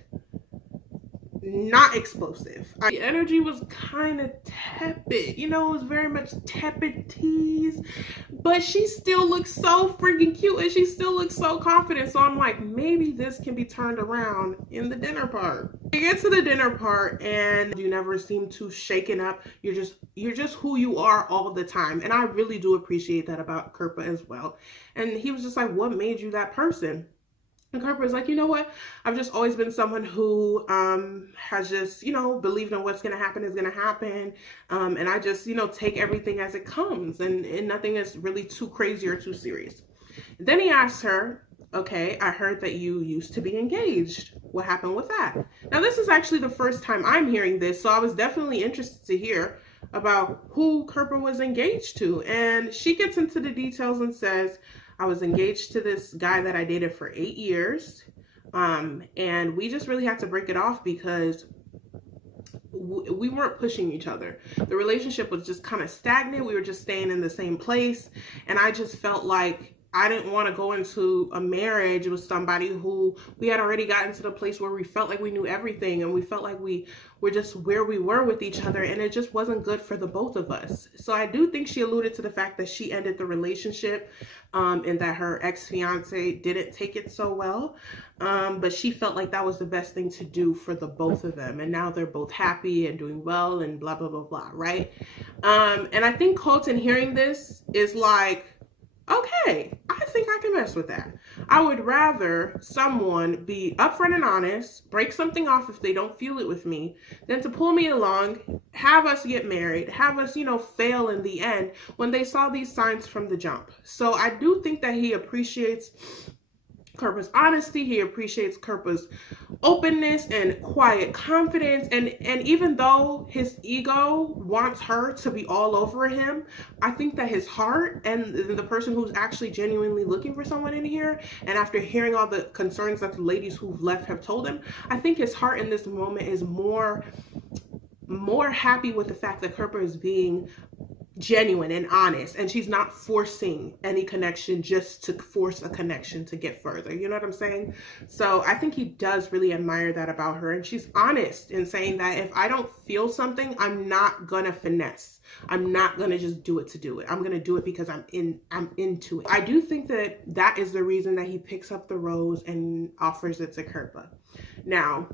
not explosive. The energy was kind of tepid, you know, it was very much tepid tease, but she still looks so freaking cute and she still looks so confident. So I'm like, maybe this can be turned around in the dinner part. You get to the dinner part and you never seem too shaken up. You're just who you are all the time. And I really do appreciate that about Kirpa as well. And he was just like, what made you that person? And Kirpa was like, you know what? I've just always been someone who has just, you know, believed in what's going to happen is going to happen. And I just, you know, take everything as it comes, and nothing is really too crazy or too serious. And then he asked her, okay, I heard that you used to be engaged. What happened with that? Now, this is actually the first time I'm hearing this, so I was definitely interested to hear about who Kirpa was engaged to. And she gets into the details and says, I was engaged to this guy that I dated for 8 years. And we just really had to break it off because we weren't pushing each other. The relationship was just kind of stagnant. We were just staying in the same place. And I just felt like I didn't want to go into a marriage with somebody who we had already gotten to the place where we felt like we knew everything, and we felt like we were just where we were with each other, and it just wasn't good for the both of us. So I do think she alluded to the fact that she ended the relationship and that her ex-fiance didn't take it so well. But she felt like that was the best thing to do for the both of them. And now they're both happy and doing well and blah, blah, blah, blah, right? And I think Colton hearing this is like, okay, I think I can mess with that. I would rather someone be upfront and honest, break something off if they don't feel it with me, than to pull me along, have us get married, have us, you know, fail in the end when they saw these signs from the jump. So I do think that he appreciates Kirpa's honesty. He appreciates Kirpa's openness and quiet confidence. And even though his ego wants her to be all over him, I think that his heart and the person who's actually genuinely looking for someone in here, and after hearing all the concerns that the ladies who've left have told him, I think his heart in this moment is more happy with the fact that Kirpa is being genuine and honest, and she's not forcing any connection just to force a connection to get further. You know what I'm saying? So I think he does really admire that about her, and she's honest in saying that if I don't feel something, I'm not gonna finesse. I'm not gonna just do it to do it. I'm gonna do it because I'm into it. I do think that that is the reason that he picks up the rose and offers it to Kirpa. Now,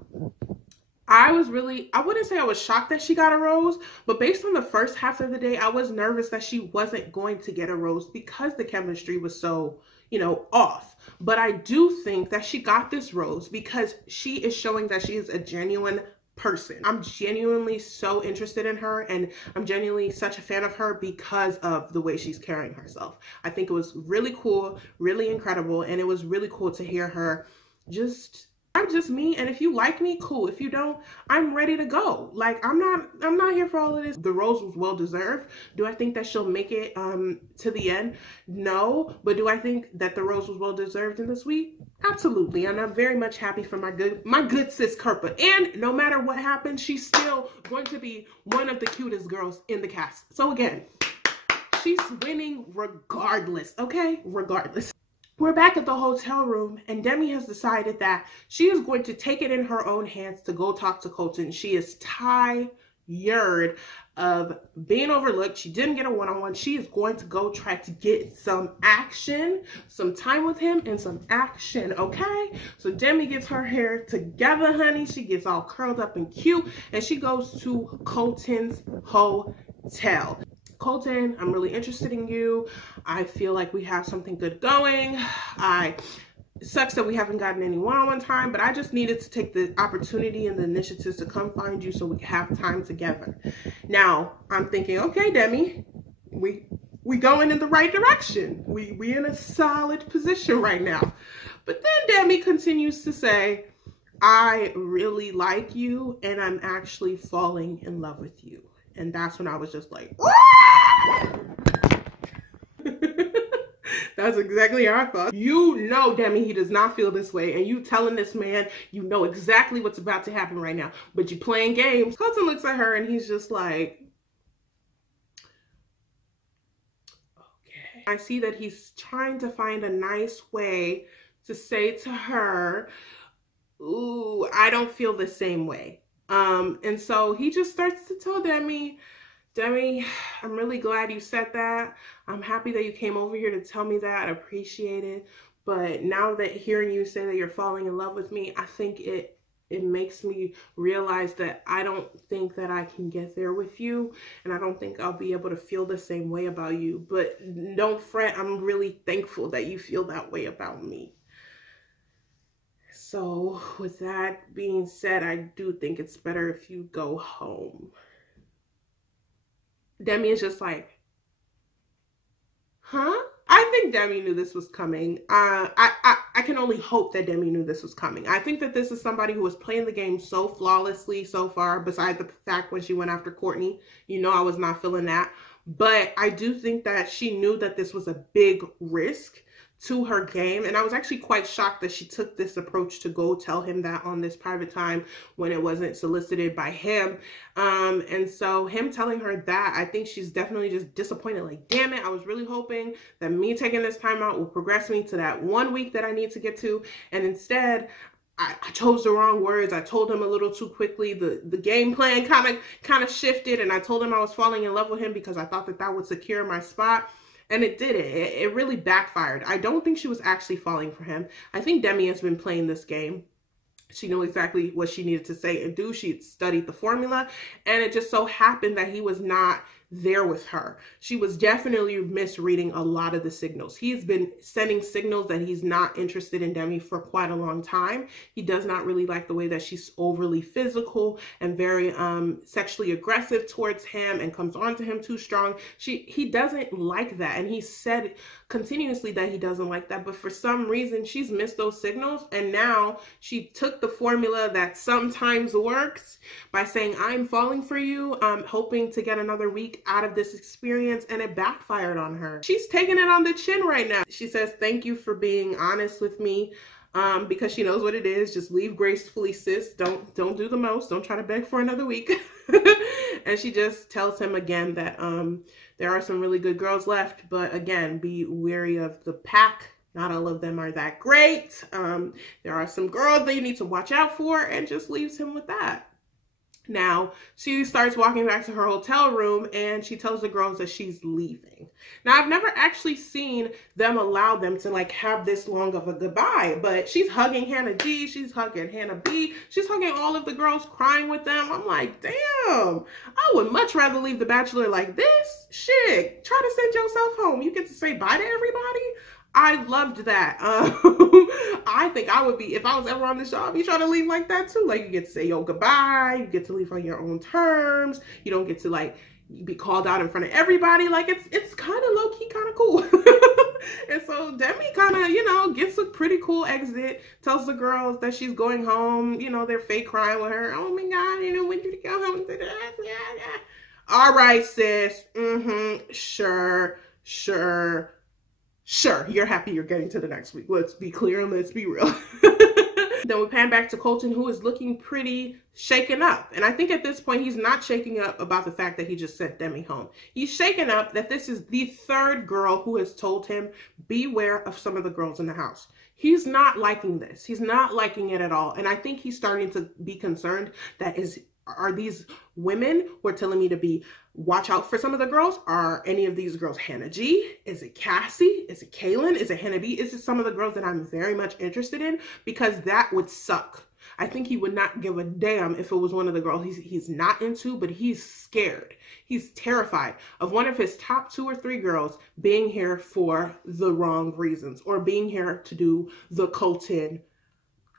I wouldn't say I was shocked that she got a rose, but based on the first half of the day, I was nervous that she wasn't going to get a rose because the chemistry was so, you know, off. But I do think that she got this rose because she is showing that she is a genuine person. I'm genuinely so interested in her, and I'm genuinely such a fan of her because of the way she's carrying herself. I think it was really cool, really incredible, and it was really cool to hear her just I'm just me, and if you like me, cool. If you don't, I'm ready to go. Like, I'm not here for all of this. The rose was well deserved. Do I think that she'll make it to the end? No. But do I think that the rose was well deserved in this week? Absolutely. And I'm very much happy for my good sis Kirpa. And no matter what happens, she's still going to be one of the cutest girls in the cast. So again, she's winning regardless, okay? Regardless. We're back at the hotel room, and Demi has decided that she is going to take it in her own hands to go talk to Colton. She is tired of being overlooked. She didn't get a one-on-one. She is going to go try to get some action, some time with him, and some action, okay? So Demi gets her hair together, honey. She gets all curled up and cute, and she goes to Colton's hotel. Colton, I'm really interested in you. I feel like we have something good going. It sucks that we haven't gotten any one-on-one time, but I just needed to take the opportunity and the initiatives to come find you so we can have time together. Now, I'm thinking, okay, Demi, we going in the right direction. We in a solid position right now. But then Demi continues to say, I really like you, and I'm actually falling in love with you. And that's when I was just like, that's exactly how I thought. You know, Demi, he does not feel this way. And you telling this man, you know exactly what's about to happen right now. But you playing games. Colton looks at her and he's just like, okay. I see that he's trying to find a nice way to say to her, ooh, I don't feel the same way. And so he just starts to tell Demi, I'm really glad you said that. I'm happy that you came over here to tell me that. I appreciate it. But now that hearing you say that you're falling in love with me, I think it makes me realize that I don't think that I can get there with you. And I don't think I'll be able to feel the same way about you. But don't fret. I'm really thankful that you feel that way about me. So with that being said, I do think it's better if you go home. Demi is just like, huh? I think Demi knew this was coming. I can only hope that Demi knew this was coming. I think that this is somebody who was playing the game so flawlessly so far, besides the fact when she went after Courtney. You know I was not feeling that. But I do think that she knew that this was a big risk to her game, and I was actually quite shocked that she took this approach to go tell him that on this private time when it wasn't solicited by him. And so him telling her that, I think she's definitely just disappointed. Like, damn it, I was really hoping that me taking this time out will progress me to that 1 week that I need to get to, and instead I chose the wrong words. I told him a little too quickly. The game plan kind of shifted, and I told him I was falling in love with him because I thought that that would secure my spot. And it didn't. It really backfired. I don't think she was actually falling for him. I think Demi has been playing this game. She knew exactly what she needed to say and do. She studied the formula, and it just so happened that he was not there with her. She was definitely misreading a lot of the signals. He's been sending signals that he's not interested in Demi for quite a long time. He does not really like the way that she's overly physical and very sexually aggressive towards him and comes on to him too strong. He doesn't like that, and he said continuously that he doesn't like that, but for some reason she's missed those signals, and now she took the formula that sometimes works by saying, I'm falling for you, hoping to get another week out of this experience, and it backfired on her. She's taking it on the chin right now. She says, thank you for being honest with me, because she knows what it is. Just leave gracefully, sis. Don't do the most. Don't try to beg for another week. And she just tells him again that there are some really good girls left, but again, be wary of the pack. Not all of them are that great. There are some girls that you need to watch out for, and just leaves him with that. Now, she starts walking back to her hotel room, and she tells the girls that she's leaving. Now, I've never actually seen them allow them to like have this long of a goodbye, but she's hugging Hannah D, she's hugging Hannah B, she's hugging all of the girls, crying with them. I'm like, damn, I would much rather leave The Bachelor like this. Shit, try to send yourself home. You get to say bye to everybody. I loved that. I think I would be, if I was ever on the show, I'd be trying to leave like that too. Like, you get to say yo goodbye, you get to leave on your own terms. You don't get to like be called out in front of everybody. Like, it's kind of low-key kind of cool. And so Demi kind of, you know, gets a pretty cool exit, tells the girls that she's going home. You know, they're fake crying with her. Oh my God, you know, when you go home to that. All right, sis. Sure. You're happy you're getting to the next week. Let's be clear and let's be real. Then we pan back to Colton, who is looking pretty shaken up. And I think at this point, he's not shaking up about the fact that he just sent Demi home. He's shaken up that this is the third girl who has told him, beware of some of the girls in the house. He's not liking this. He's not liking it at all. And I think he's starting to be concerned that are these women who are telling me to watch out for some of the girls? Are any of these girls Hannah G? Is it Cassie? Is it Kaylin? Is it Hannah B? Is it some of the girls that I'm very much interested in? Because that would suck. I think he would not give a damn if it was one of the girls he's not into, but he's scared. He's terrified of one of his top 2 or 3 girls being here for the wrong reasons or being here to do the Colton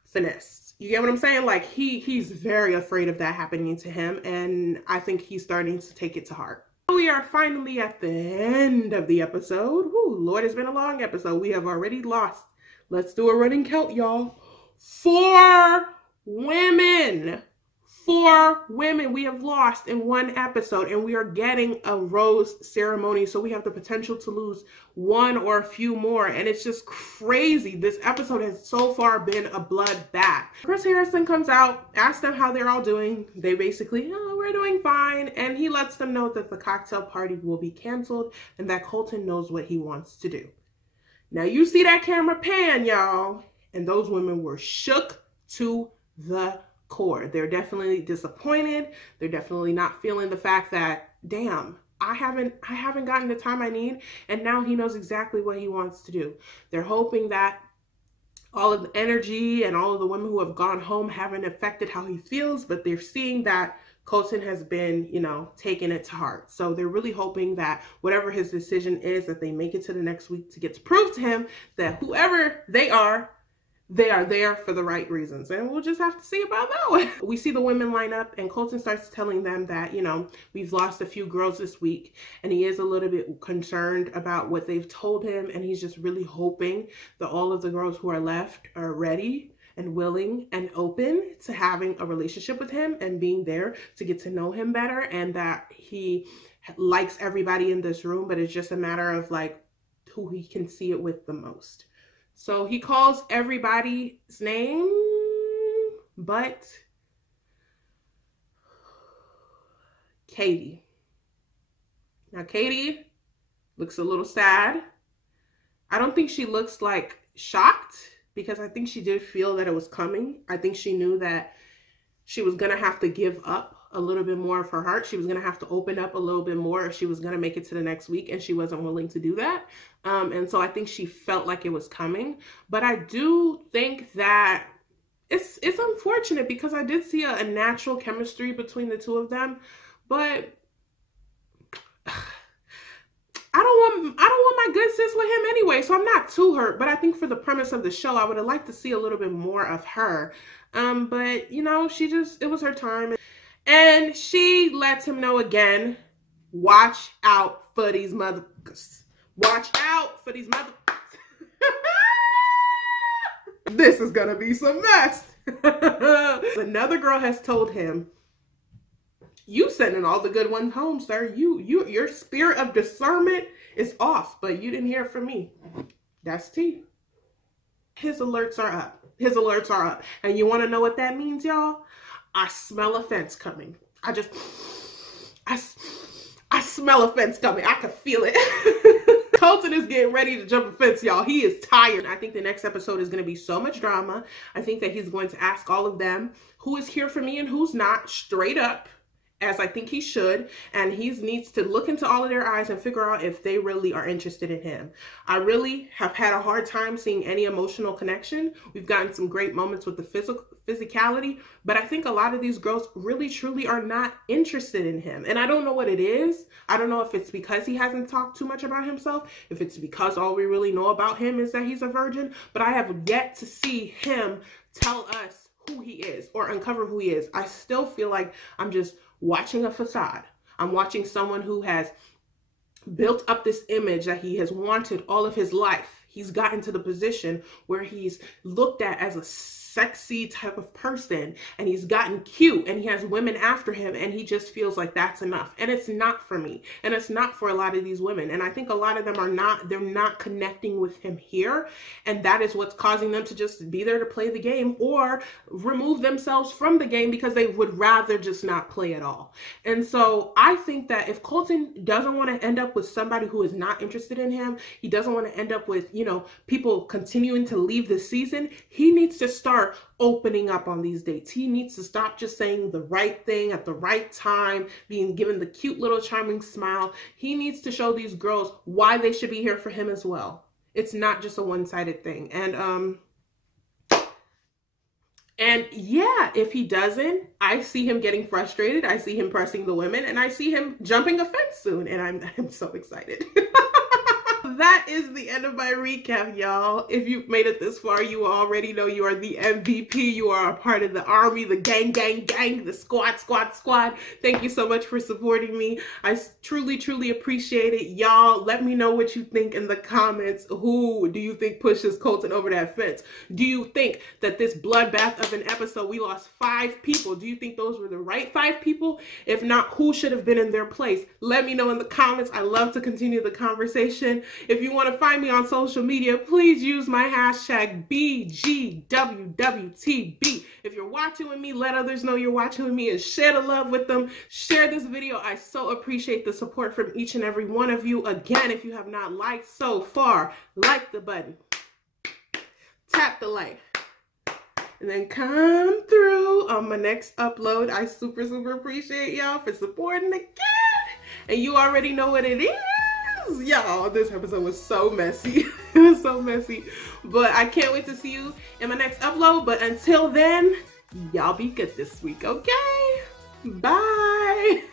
finesse. You get what I'm saying? Like he's very afraid of that happening to him, and I think he's starting to take it to heart. We are finally at the end of the episode. Whew, Lord, it's been a long episode. We have already lost. Let's do a running count, y'all. 4 women. 4 women we have lost in one episode, and we are getting a rose ceremony, so we have the potential to lose 1 or a few more, and it's just crazy. This episode has so far been a bloodbath. Chris Harrison comes out, asks them how they're all doing. They basically, oh, we're doing fine, and he lets them know that the cocktail party will be canceled and that Colton knows what he wants to do. Now you see that camera pan, y'all, and those women were shook to the core. They're definitely disappointed. They're definitely not feeling the fact that, damn, I haven't gotten the time I need, and now he knows exactly what he wants to do. They're hoping that all of the energy and all of the women who have gone home haven't affected how he feels, but they're seeing that Colton has been, you know, taking it to heart. So they're really hoping that whatever his decision is, that they make it to the next week to get to prove to him that whoever they are there for the right reasons. And we'll just have to see about that one. We see the women line up, and Colton starts telling them that, you know, we've lost a few girls this week, and he is a little bit concerned about what they've told him, and he's just really hoping that all of the girls who are left are ready and willing and open to having a relationship with him and being there to get to know him better, and that he likes everybody in this room, but it's just a matter of like who he can see it with the most. So he calls everybody's name, but Katie. Now Katie looks a little sad. I don't think she looks like shocked, because I think she did feel that it was coming. I think she knew that she was gonna have to give up a little bit more of her heart. She was gonna have to open up a little bit more if she was gonna make it to the next week, and she wasn't willing to do that. And so I think she felt like it was coming. But I do think that it's unfortunate, because I did see a natural chemistry between the two of them. But I don't want my good sis with him anyway, so I'm not too hurt. But I think for the premise of the show, I would have liked to see a little bit more of her. But you know, it was her time. And she lets him know again, watch out for these motherfuckers. Watch out for these motherfuckers. This is gonna be some mess. Another girl has told him, you sending all the good ones home, sir. Your spirit of discernment is off, but you didn't hear from me. That's tea. His alerts are up. His alerts are up. And you want to know what that means, y'all? I smell offense coming. I smell offense coming. I can feel it. Colton is getting ready to jump a fence, y'all. He is tired. I think the next episode is going to be so much drama. I think that he's going to ask all of them who is here for me and who's not, straight up, as I think he should, and he needs to look into all of their eyes and figure out if they really are interested in him. I really have had a hard time seeing any emotional connection. We've gotten some great moments with the physicality, but I think a lot of these girls really truly are not interested in him, and I don't know what it is. I don't know if it's because he hasn't talked too much about himself, if it's because all we really know about him is that he's a virgin, but I have yet to see him tell us who he is or uncover who he is. I still feel like I'm just watching a facade. I'm watching someone who has built up this image that he has wanted all of his life. He's gotten to the position where he's looked at as a sexy type of person, and he's gotten cute, and he has women after him, and he just feels like that's enough. And it's not for me, and it's not for a lot of these women. And I think a lot of them they're not connecting with him here, and that is what's causing them to just be there to play the game or remove themselves from the game because they would rather just not play at all. And so I think that if Colton doesn't want to end up with somebody who is not interested in him, he doesn't want to end up with, you know, people continuing to leave this season, he needs to start opening up on these dates. He needs to stop just saying the right thing at the right time, being given the cute little charming smile. He needs to show these girls why they should be here for him as well. It's not just a one-sided thing. And yeah, if he doesn't, I see him getting frustrated. I see him pressing the women, and I see him jumping a fence soon. And I'm so excited. That is the end of my recap, y'all. If you've made it this far, you already know you are the MVP. You are a part of the army, the gang, gang, gang, the squad, squad, squad. Thank you so much for supporting me. I truly, truly appreciate it. Y'all, let me know what you think in the comments. Who do you think pushes Colton over that fence? Do you think that this bloodbath of an episode, we lost 5 people? Do you think those were the right 5 people? If not, who should have been in their place? Let me know in the comments. I love to continue the conversation. If you want to find me on social media, please use my hashtag BGwwTB. If you're watching with me, let others know you're watching with me and share the love with them. Share this video. I so appreciate the support from each and every one of you. Again, if you have not liked so far, like the button, tap the like, and then come through on my next upload. I super, super appreciate y'all for supporting again. And you already know what it is. Y'all, this episode was so messy. It was so messy. But I can't wait to see you in my next upload. But until then, y'all be good this week, okay? Bye.